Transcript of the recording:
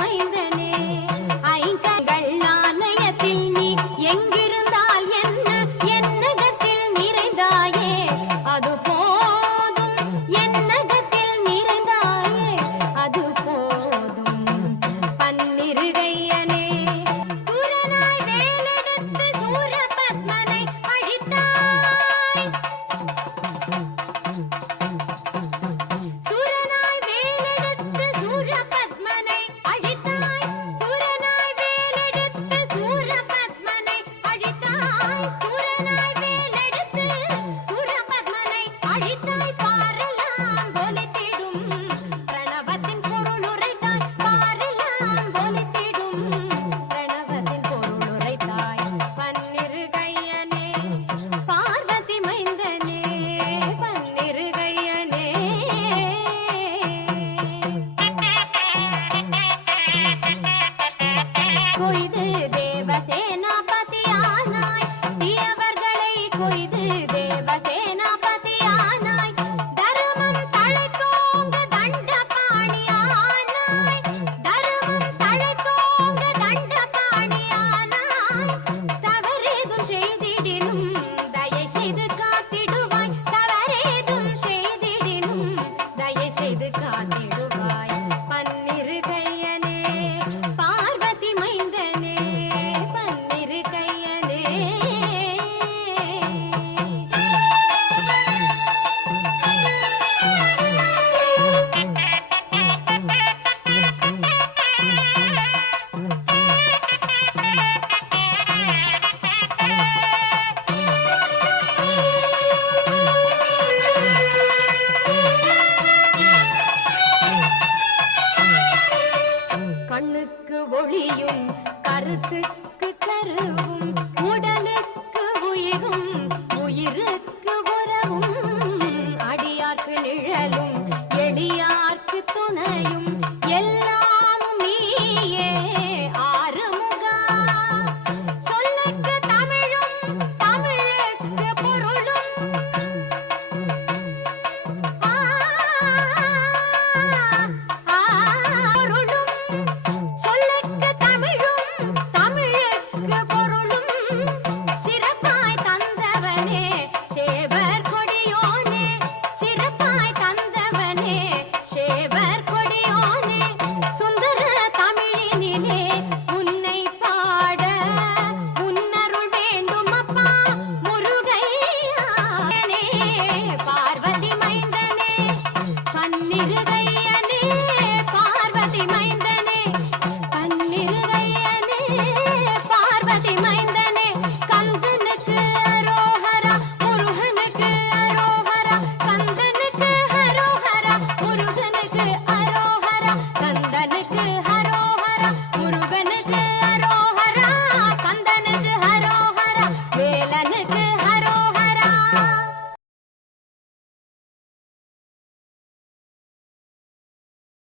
மைந்தனே ஐங்கங்கள் ஆலயத்தில் நீ எங்கிருந்தால் என்ன என்னகத்தில் நிறைந்தாயே அது போதும் என்னகத்தில் நிறைந்தாயே அது போதும் பன்னிருகையனே சூரனாய் வேலெடுத்து சூரபத்மனை அழித்தாய் சூரனாய் வேலெடுத்து சூரபத்மனை அழித்தாய் சூரனாய் வேலெடுத்து சூரபத்மனை அழித்தாய் சூரனாய் வேலெடுத்து சூரபத்மனை அழித்தாய் பாரெல்லாம் ஒலித்திடும் பிரணவத்தின் பொருள் உரைத்தாய் பாரெல்லாம் ஒலித்திடும் பிரணவத்தின் பொருள் உரைத்தாய் பன்னிருகையனே பார்வதி மைந்தனே பன்னிருகையனே கொய்து தேவசேனாபதியானாய் தீயவர்களை கொய்து தேவசேனாபதியானாய் தருமம் தழைத்தோங்க தண்டபாணியானாய் தருமம் தழைத்தோங்க தண்டபாணியானாய் தவறேதும் செய்திடினும் தயை செய்து காத்திடுவாய் தவறேதும் செய்திடினும் தயை செய்து காத்திடுவாய் பன்னிருகையனே பார்வதி மைந்தனே பன்னிருகையனே கண்ணுக்கு ஒளியும் கருத்துக்கு கருவும் உடலுக்கு உயிரும் உயிருக்கு உறவும் அடியார்க்கு நிழலும் எளியார்க்கு துணையும் எல்லாமும் நீயே ஆறுமுகா சொல்லுக்கு தமிழும் தமிழுக்கு பொருளும் பொருளும் சொல்லுக்கு தமிழும் தமிழுக்கு பொருளும் சிறப்பாய் தந்தவனே சேவர் கொடியோனே சிறப்பாய் தந்தவனே சேவர்